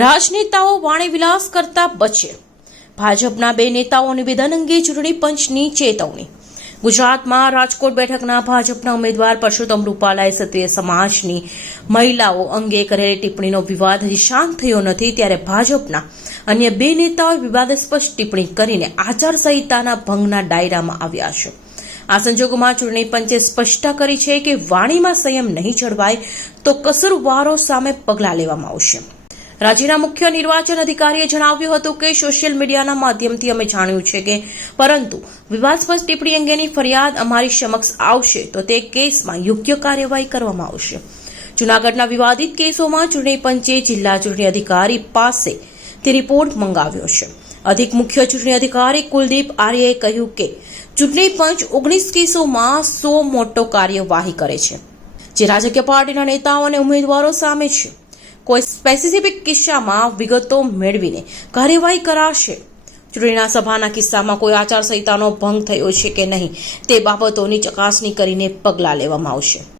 રાજનેતાઓ વાણીવિલાસ કરતા બચે. ભાજપના બે નેતાઓ નિવેદન અંગે ચૂંટણી પંચની ચેતવણી. ગુજરાતમાં રાજકોટ બેઠકના ભાજપના ઉમેદવાર પરસોત્તમ રૂપાલાએ ક્ષત્રિય સમાજની મહિલાઓ અંગે કરેલી ટિપ્પણીનો વિવાદ હજી શાંત થયો નથી ત્યારે ભાજપના અન્ય બે નેતાઓએ વિવાદાસ્પદ ટિપ્પણી કરીને આચારસંહિતાના ભંગના ડાયરામાં આવ્યા છે. આ સંજોગોમાં ચૂંટણી પંચે સ્પષ્ટતા કરી છે કે વાણીમાં સંયમ નહીં જળવાય તો કસૂરવારો સામે પગલાં લેવામાં આવશે. રાજ્યના મુખ્ય નિર્વાચન અધિકારીએ જણાવ્યું હતું કે સોશિયલ મીડિયાના માધ્યમથી અમે જાણ્યું છે કે પરંતુ વિવાદસ્પદ ટિપ્પણી અંગેની ફરિયાદ અમારી સમક્ષ આવશે તો તે કેસમાં યોગ્ય કાર્યવાહી કરવામાં આવશે. જૂનાગઢના વિવાદિત કેસોમાં ચૂંટણી પંચે જિલ્લા ચૂંટણી અધિકારી પાસે તે રિપોર્ટ મંગાવ્યો છે. અધિક મુખ્ય ચૂંટણી અધિકારી કુલદીપ આર્યએ કહ્યું કે ચૂંટણી પંચ ઓગણીસ કેસોમાં સો મોટો કાર્યવાહી કરે છે. જે રાજકીય પાર્ટીના નેતાઓ અને ઉમેદવારો સામે છે. કોઈ સ્પેસિફિક કિસ્સામાં વિગતો મેળવીને કાર્યવાહી કરાશે. ચૂંટણીના સભાના કિસ્સામાં કોઈ આચારસંહિતાનો ભંગ થયો છે કે નહીં, તે બાબતોની ચકાસણી કરીને પગલાં લેવામાં આવશે.